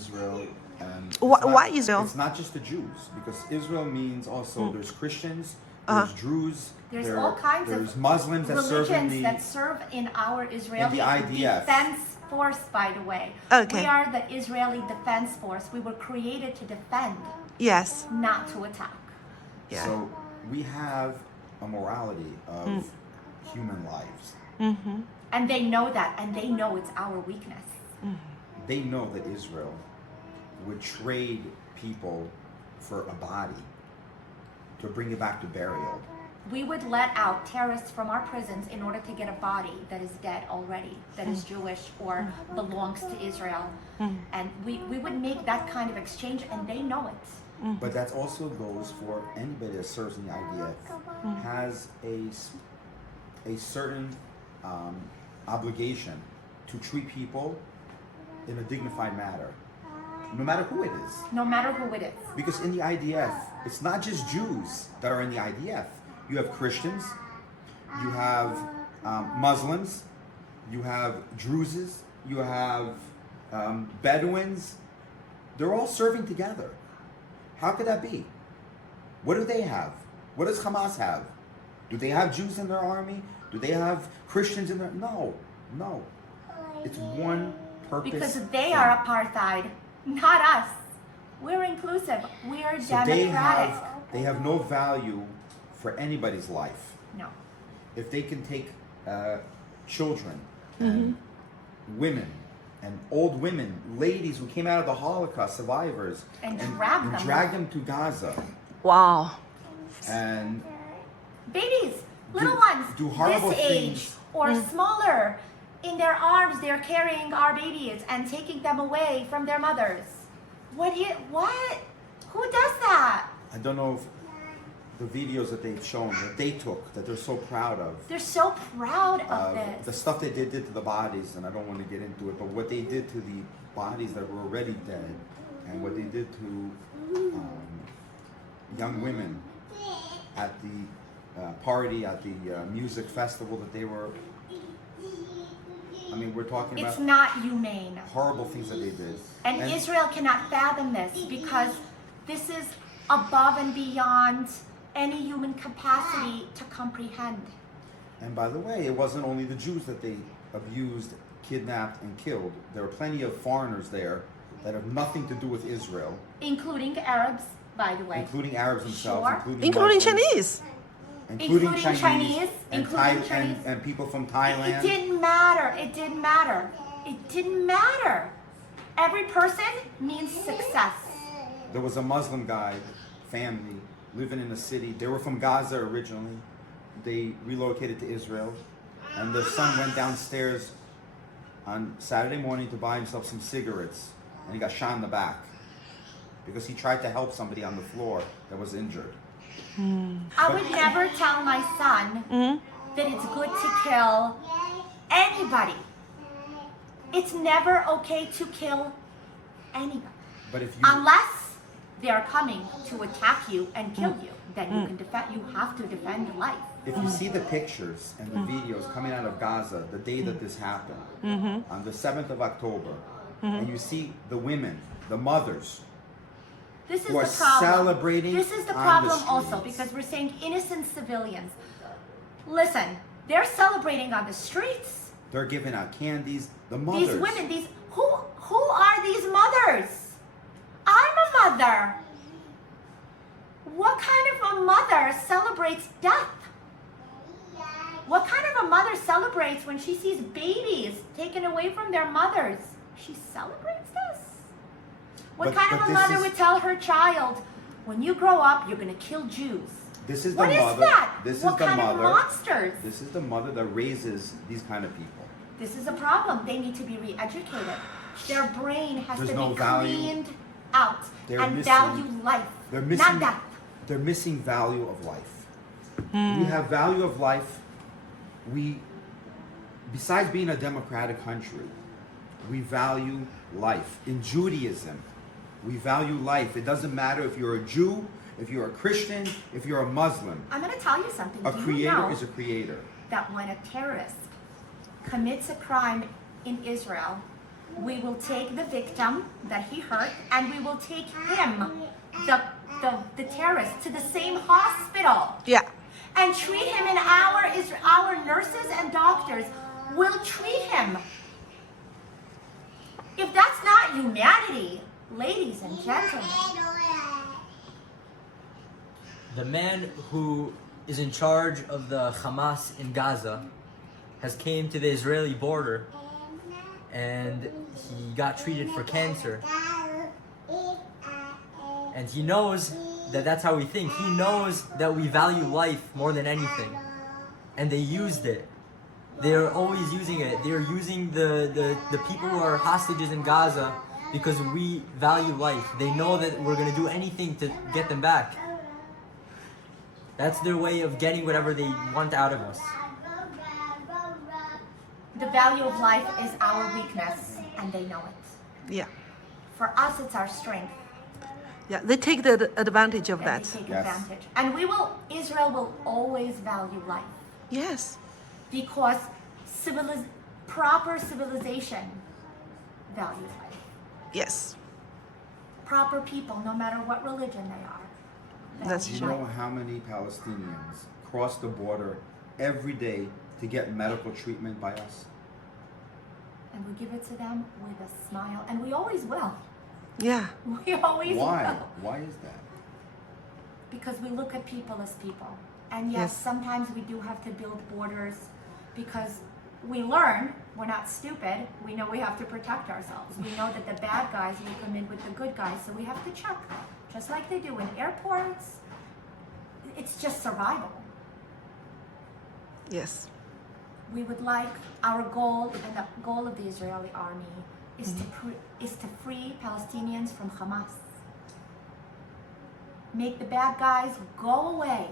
Israel, and Why Israel? It's not just the Jews, because Israel means also there's Christians, Uh-huh. there's Druze, There's all kinds there's of Muslims that serve religions in that serve in our Israeli IDF. Defense Force, by the way. Okay. We are the Israeli Defense Force. We were created to defend, Yes. not to attack. Yeah. So we have a morality of human lives. And they know that, and they know it's our weakness. They know that Israel would trade people for a body to bring it back to burial. We would let out terrorists from our prisons in order to get a body that is dead already, that is Jewish or belongs to Israel. And we would make that kind of exchange, and they know it. But that also goes for anybody that serves in the IDF has a certain obligation to treat people in a dignified manner, no matter who it is. No matter who it is. Because in the IDF, it's not just Jews that are in the IDF. You have Christians, you have Muslims, you have Druzes, you have Bedouins. They're all serving together. How could that be? What do they have? What does Hamas have? Do they have Jews in their army? Do they have Christians in their... No. It's one purpose. Because they are apartheid, not us. We're inclusive. We're So democratic. they have no value for anybody's life. No. If they can take children and women and old women, ladies who came out of the Holocaust, survivors, And drag them. to Gaza, Wow. and Babies, little Do- ones, do horrible this age things. or smaller, in their arms they're carrying our babies and taking them away from their mothers. What? Who does that? I don't know if the videos that they've shown that they took, that they're so proud of, They're so proud of the this. stuff they did to the bodies, and I don't want to get into it, but what they did to the bodies that were already dead, and what they did to young women at the party, at the music festival that they were, I mean, we're talking It's about not humane. horrible things that they did. And Israel cannot fathom this because this is above and beyond any human capacity to comprehend. And by the way, it wasn't only the Jews that they abused, kidnapped, and killed. There were plenty of foreigners there that have nothing to do with Israel, Including Arabs, by the way. including Arabs themselves, Sure. Including Muslims, Chinese. including Chinese, and, including Chinese. and people from It Thailand. didn't matter. It didn't matter. It didn't matter. Every person means success. There was a Muslim guy, family, living in a city. They were from Gaza originally. They relocated to Israel. And the son went downstairs on Saturday morning to buy himself some cigarettes. And he got shot in the back because he tried to help somebody on the floor that was injured. I would never tell my son that it's good to kill anybody. It's never okay to kill anybody. But if you... Unless they're coming to attack you and kill you, then you can defend. You have to defend life. If you see the pictures and the videos coming out of Gaza the day that this happened, on the 7th of October, and you see the women, the mothers, This is who are the problem. celebrating This is the on problem the also streets. because we're saying innocent civilians. Listen, they're celebrating on the streets. they're giving out candies. The mothers. These women, who are these mothers? I'm a mother. What kind of a mother celebrates death? What kind of a mother celebrates when she sees babies taken away from their mothers? She celebrates this? What kind of a this mother is- would tell her child, when you grow up, you're going to kill Jews? This is the What is mother. that? This What is the kind mother. of monsters? This is the mother that raises these kind of people. This is a problem. They need to be re-educated. Their brain has There's to no be value. cleaned out They're and missing- value life, They're not missing. death. They're missing value of life. We have value of life. We, besides being a democratic country, we value life. In Judaism, we value life. It doesn't matter if you're a Jew, if you're a Christian, if you're a Muslim. I'm going to tell you something. A Do you creator know is a creator. that when a terrorist commits a crime in Israel, we will take the victim that he hurt, and we will take him, the terrorist, to the same hospital Yeah. and treat him. And our nurses and doctors will treat him. If that's not humanity, ladies and gentlemen. The man who is in charge of the Hamas in Gaza has came to the Israeli border and he got treated for cancer. And he knows that that's how we think. He knows that we value life more than anything. And they used it. They're always using it. They're using the people who are hostages in Gaza because we value life. They know that we're going to do anything to get them back. That's their way of getting whatever they want out of us. The value of life is our weakness, and they know it. Yeah. For us, it's our strength. Yeah. They take the advantage of And that. they take Yes. advantage. And Israel will always value life Yes. because proper civilization values life. Yes. Proper people, no matter what religion they are. That's Do you value know life. how many Palestinians cross the border every day to get medical treatment by us? And we give it to them with a smile. And we always will. Yeah. We always Why? will. Why is that? Because we look at people as people. And yes, Yes. sometimes we do have to build borders because we learn, we're not stupid, we know we have to protect ourselves. We know that the bad guys will come in with the good guys, so we have to check, just like they do in airports. It's just survival. Yes. We would like our goal, and the goal of the Israeli army is to free Palestinians from Hamas. Make the bad guys go away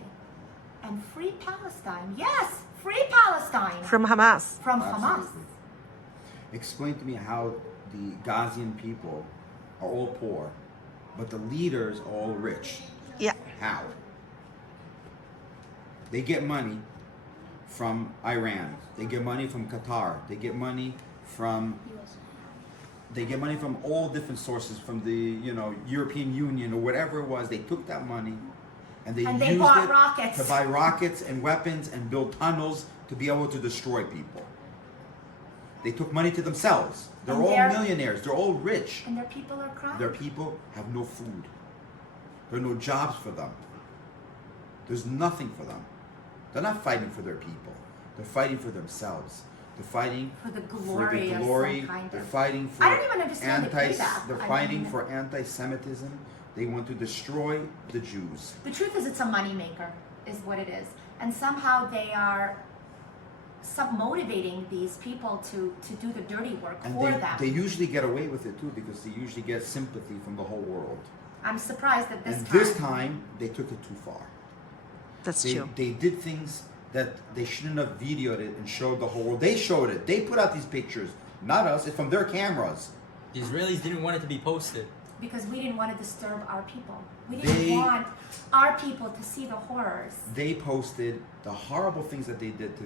and free Palestine. Yes, free Palestine From Hamas. from Hamas. Absolutely. Explain to me how the Gazian people are all poor, but the leaders are all rich. Yeah. How? They get money from Iran. They get money from Qatar. They get money from all different sources, from the European Union or whatever it was. They took that money and they And they used bought it rockets. to buy rockets and weapons and build tunnels to be able to destroy people. They took money to themselves. They're And all they're- millionaires. They're all rich. And their people are crying. Their people have no food. There are no jobs for them. There's nothing for them. They're not fighting for their people. They're fighting for themselves. They're fighting For the glory of glory. some kind They're of- fighting for I don't even understand the payback. They're I fighting mean- for anti-Semitism. They want to destroy the Jews. The truth is, it's a moneymaker, is what it is. And somehow they are sub-motivating these people to do the dirty work And for them. they usually get away with it too because they usually get sympathy from the whole world. I'm surprised that And this time, they took it too far. That's They, true. they did things that they shouldn't have videoed it and showed the whole world. They showed it. They put out these pictures. Not us. It's from their cameras. The Israelis didn't want it to be posted. because we didn't want to disturb our people. We They- didn't want our people to see the horrors. They posted the horrible things that they did to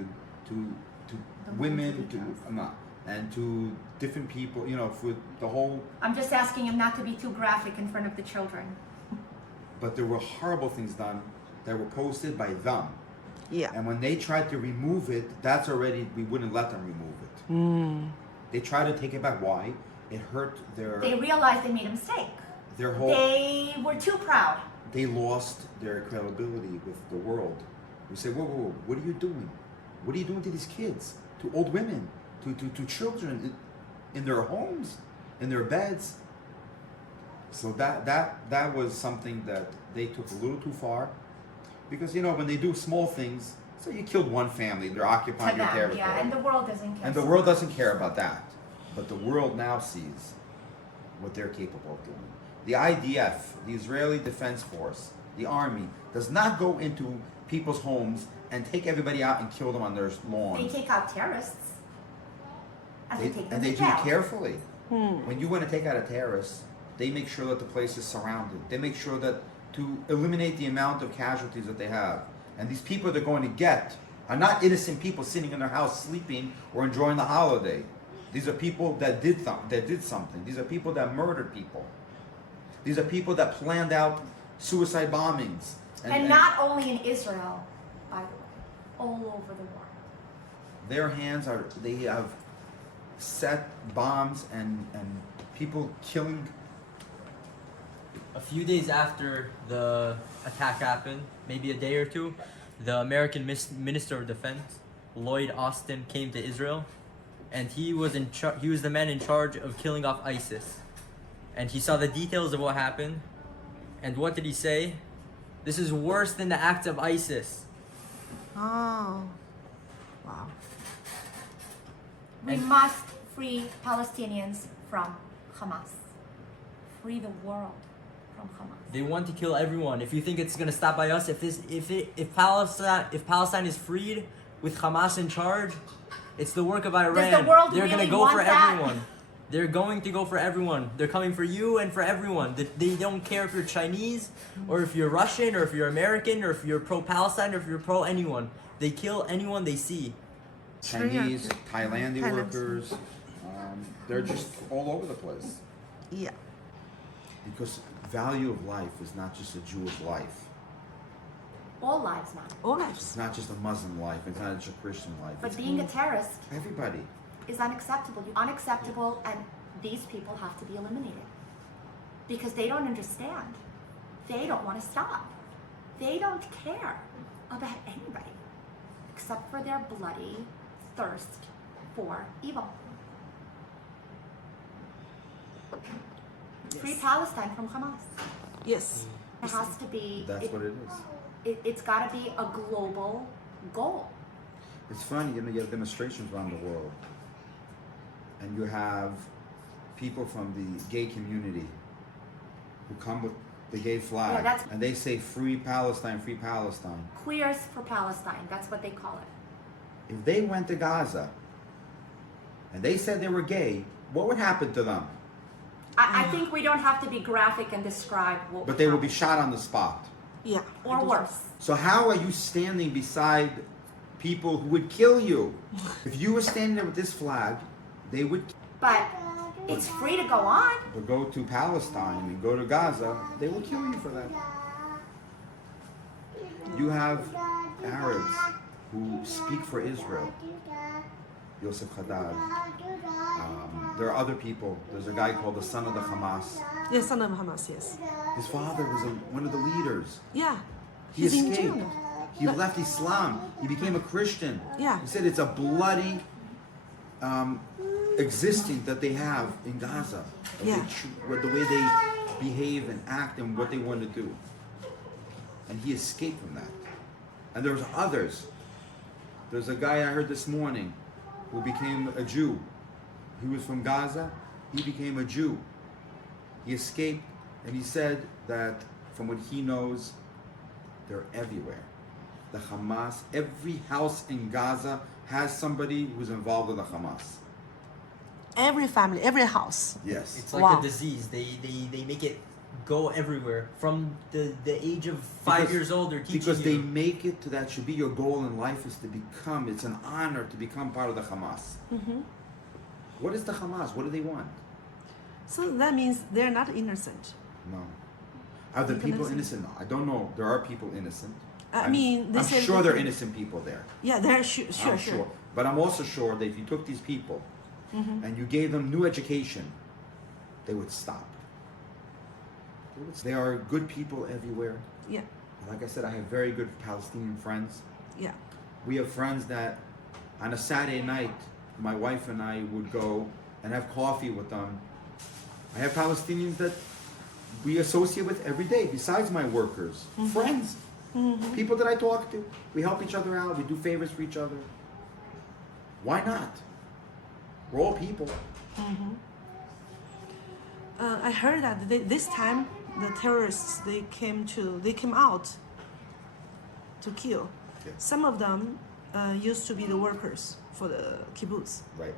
The women, ones that they and to different people. For the whole. I'm just asking him not to be too graphic in front of the children. But there were horrible things done that were posted by them. Yeah. And when they tried to remove it, that's already, we wouldn't let them remove it. They tried to take it back. Why? It hurt They realized they made a mistake. their whole. They were too proud. They lost their credibility with the world. We say, whoa, whoa, whoa, what are you doing? What are you doing to these kids, to old women, to children in their homes, in their beds? So that was something that they took a little too far, because when they do small things, so you killed one family, they're occupying To your them, territory, yeah, and the world doesn't care. and the so world much. doesn't care about that, but the world now sees what they're capable of doing. The IDF, the Israeli Defense Force, the army, does not go into people's homes and take everybody out and kill them on their They lawns. take out terrorists. As they take them And they to do jail. it carefully. When you want to take out a terrorist, they make sure that the place is surrounded. They make sure that to eliminate the amount of casualties that they have. And these people they're going to get are not innocent people sitting in their house sleeping or enjoying the holiday. These are people that did something. These are people that murdered people. These are people that planned out suicide bombings. And not only in Israel, by the way, all over the world. Their hands they have set bombs and people killing. A few days after the attack happened, maybe a day or two, the American Minister of Defense, Lloyd Austin, came to Israel, and he was the man in charge of killing off ISIS. And he saw the details of what happened, and what did he say? This is worse than the acts of ISIS. Oh. Wow. We must free Palestinians from Hamas. Free the world from Hamas. They want to kill everyone. If you think it's gonna stop by us, if Palestine is freed with Hamas in charge, it's the work of Iran. Does the world They're really gonna go want for that? everyone. They're going to go for everyone. They're coming for you and for everyone. They don't care if you're Chinese or if you're Russian or if you're American or if you're pro-Palestine or if you're pro-anyone. They kill anyone they see. Chinese, Thailand Thailand. workers, they're just all over the place. Yeah. Because value of life is not just a Jewish life. All lives matter. All lives. It's not just a Muslim life. It's not just a Christian life. But It's being a terrorist everybody. is unacceptable. Unacceptable, and these people have to be eliminated. Because they don't understand. They don't want to stop. They don't care about anybody except for their bloody thirst for evil. Free Palestine from Hamas. Yes. It has to be. That's what it is. It's got to be a global goal. It's funny, you have demonstrations around the world, and you have people from the gay community who come with the gay flag, Yeah, that's- and they say "Free Palestine, Free Palestine." Queers for Palestine. That's what they call it. If they went to Gaza and they said they were gay, what would happen to them? I think we don't have to be graphic and describe what. But they would be shot on the spot. Yeah. or worse. So how are you standing beside people who would kill you? If you were standing there with this flag, they would But it's free to go on. go to Palestine and go to Gaza, they will kill you for that. You have Arabs who speak for Israel. Yosef Haddad. There are other people. There's a guy called the son of the Hamas. Yes, son of Hamas, yes. His father was one of the leaders. Yeah. He He's in escaped. jail. He left Islam. He became a Christian. Yeah. He said it's a bloody existing that they have in Gaza. Yeah. The way they behave and act and what they want to do. And he escaped from that. And there's others. There's a guy I heard this morning who became a Jew. He was from Gaza. He became a Jew. He escaped, and he said that from what he knows, they're everywhere. The Hamas, every house in Gaza has somebody who's involved with the Hamas. Every family, every house. Yes. It's like Wow. a disease. They make it go everywhere. From the age of 5 years old, they're teaching because they you. make it to that should be your goal in life is to become, it's an honor to become part of the Hamas. Mm-hmm. What is the Hamas? What do they want? So that means they're not innocent. No. Are the people Innocent. innocent? No, I don't know. There are people innocent. I mean, they I'm said sure they there are can- innocent people there. Yeah, they're sure. I'm sure. But I'm also sure that if you took these people and you gave them new education, they would stop. There are good people everywhere. Yeah, Like I said, I have very good Palestinian friends. yeah. We have friends that on a Saturday night, my wife and I would go and have coffee with them. I have Palestinians that we associate with every day, besides my workers, friends, people that I talk to. We help each other out. We do favors for each other. Why not? We're all people. I heard that this time the terrorists they came out to kill. Yeah. Some of them used to be the workers for the kibbutz. Right.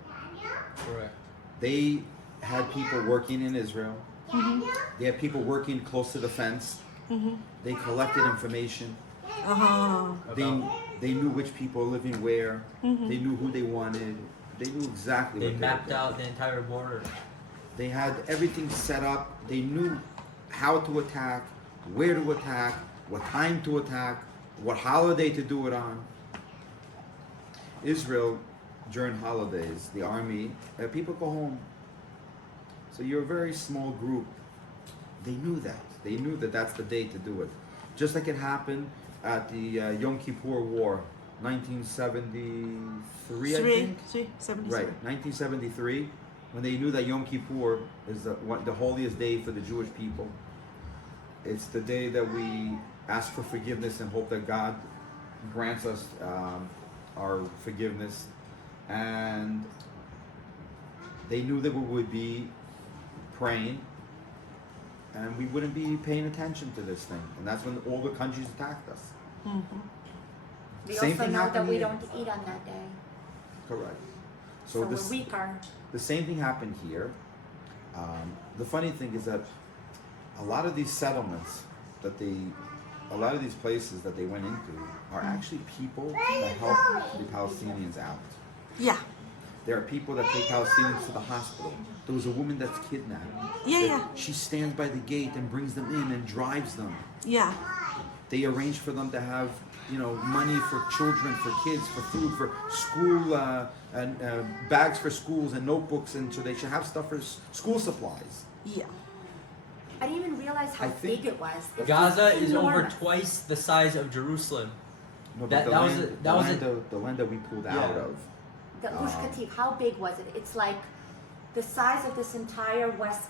Correct. They had people working in Israel. They had people working close to the fence. They collected information. Uh-huh. They knew which people were living where. They knew who they wanted. They knew exactly They what mapped they were doing. out the entire border. They had everything set up. They knew how to attack, where to attack, what time to attack, what holiday to do it on. Israel, during holidays, the army, people go home. So you're a very small group. They knew that. They knew that that's the day to do it. Just like it happened at the Yom Kippur War, 1973, I think? 73. Right, 1973, when they knew that Yom Kippur is the holiest day for the Jewish people. It's the day that we ask for forgiveness and hope that God grants us our forgiveness. And they knew that we would be praying and we wouldn't be paying attention to this thing. And that's when all the countries attacked us. We Same also thing know that happened we here. don't eat on that day. Correct. So So we're weaker. the same thing happened here. The funny thing is that a lot of these settlements a lot of these places that they went into are actually people that help the Palestinians out. Yeah. There are people that take Palestinians to the hospital. There was a woman that's kidnapped. Yeah, that yeah. She stands by the gate and brings them in and drives them. Yeah. They arrange for them to have, money for children, for kids, for food, for school, and bags for schools and notebooks, and so they should have stuff for school supplies. Yeah. I didn't even realize how I think big it was. It's Gaza just is over enormous. twice the size of Jerusalem. No, but That- the that was land, a- the that was land a- of- the land that we pulled Yeah. out of. The Gush Katif, how big was it? It's like the size of this entire west,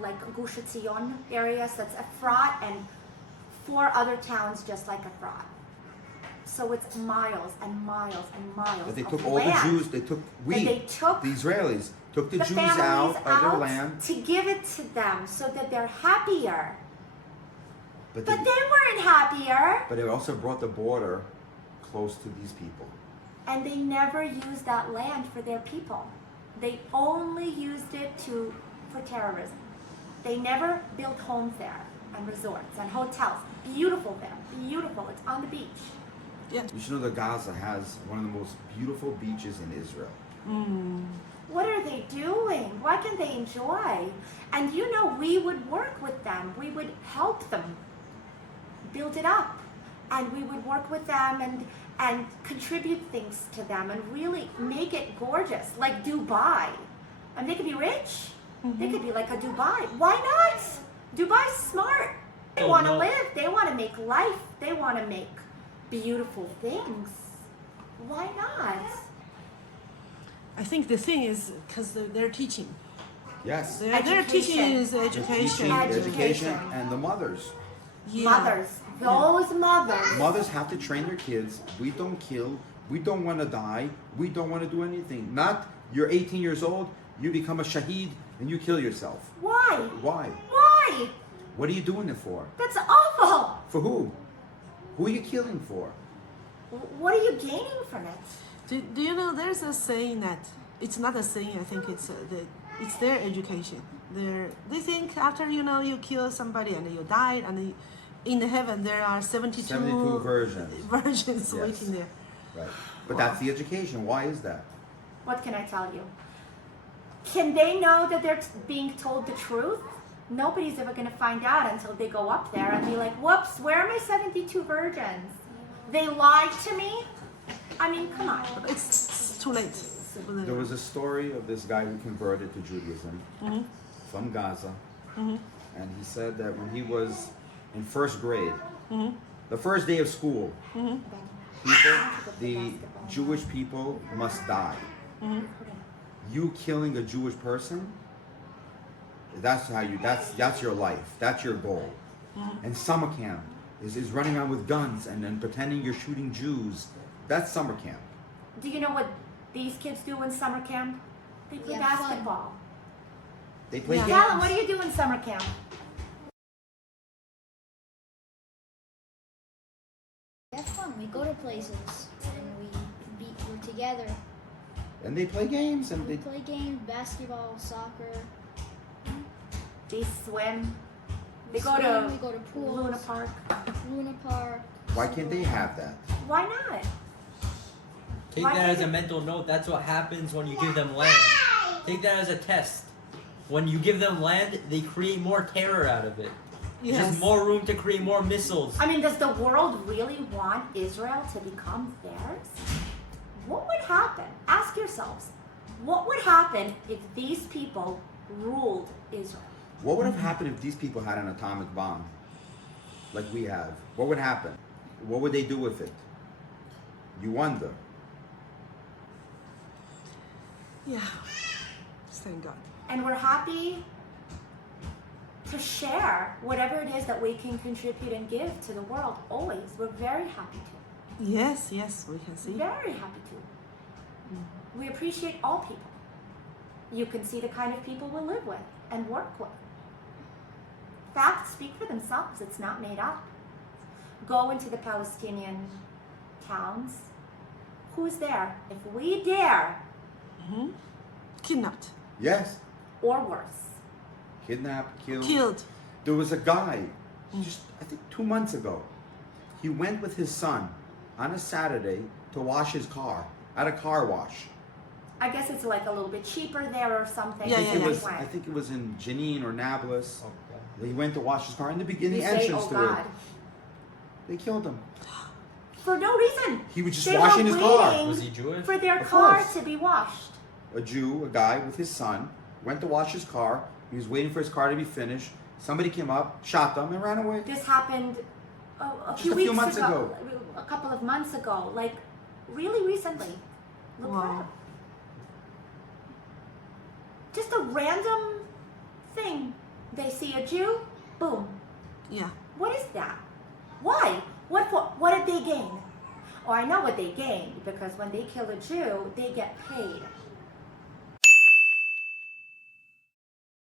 like Gush Etzion area. So that's Efrat and 4 other towns just like Efrat. So it's miles and miles and miles. But they of took all land the Jews. They took they took the Israelis took the Jews families out of their land. to give it to them so that they're happier. But But they weren't happier, it also brought the border close to these people. and they never used that land for their people. They only used it for terrorism. They never built homes there and resorts and hotels. Beautiful there, beautiful. It's on the beach. Yeah. You should know that Gaza has one of the most beautiful beaches in Israel. What are they doing? Why can't they enjoy? And we would work with them. We would help them build it up. And we would work with them and contribute things to them and really make it gorgeous, like Dubai. And they could be rich. They could be like a Dubai. Why not? Dubai's smart. They Oh, want to no. live. They want to make life. They want to make beautiful things. Why not? I think the thing is because they're teaching. Yes. Their teaching is They're education. teaching, Education. and the mothers. Yeah. Mothers. Those mothers. Mothers have to train their kids. We don't kill. We don't want to die. We don't want to do anything. Not you're 18 years old, you become a shaheed and you kill yourself. Why? Why? Why? What are you doing it for? That's awful. For who? Who are you killing for? What are you gaining from it? Do you know there's a saying that it's not a saying. I think it's it's their education. They think after you kill somebody and you died and in heaven there are 72 versions. virgins Yes. waiting there. Right. But that's the education. Why is that? What can I tell you? Can they know that they're being told the truth? Nobody's ever going to find out until they go up there and be like, whoops, where are my 72 virgins? They lied to me? I mean, come on. It's too late. There was a story of this guy who converted to Judaism from Gaza. And he said that when he was in first grade, the first day of school, the Jewish people must die. You killing a Jewish person, that's your life. That's your goal. And summer camp is running around with guns and pretending you're shooting Jews. That's summer camp. Do you know what these kids do in summer camp? They play Yeah, fun. basketball. They play Yeah. games. Callum, what do you do in summer camp? We have fun. We go to places and we're together. And they play games and We they play games, basketball, soccer. They swim. They go swim, we to go to pools, Luna Park. Luna Park. why can't they have that? Why not? Take Why that can't as a it- mental note. That's what happens when you give them land. Take that as a test. When you give them land, they create more terror out of it. There's Yes. just more room to create more missiles. I mean, does the world really want Israel to become theirs? What would happen? Ask yourselves, what would happen if these people ruled Israel? What would have happened if these people had an atomic bomb like we have? What would happen? What would they do with it? You wonder. Yeah. Thank God. And we're happy to share whatever it is that we can contribute and give to the world. Always. We're very happy to. Yes, yes, we can see. Very happy to. We appreciate all people. You can see the kind of people we live with and work with. Facts speak for themselves. It's not made up. Go into the Palestinian towns. Who's there? If we dare, Kidnapped. Yes. or worse. Kidnapped, killed. Killed. There was a guy, just I think 2 months ago. He went with his son on a Saturday to wash his car at a car wash. I guess it's like a little bit cheaper there or something. Yeah, yeah, yeah. I think it was in Jenin or Nablus. Okay. He went to wash his car in the You beginning, say, entrance oh to God. it. They killed him. For no reason. He was just They washing were his car. waiting Was he Jewish? for their Of car course. to be washed. A Jew, a guy with his son, went to wash his car. He was waiting for his car to be finished. Somebody came up, shot them, and ran away. This happened a Just few a weeks few months ago. a couple of months ago, like really recently. Look Wow. that up. Just a random thing. They see a Jew, boom. Yeah. What is that? Why? What for? What did they gain? Oh, I know what they gained, because when they kill a Jew, they get paid.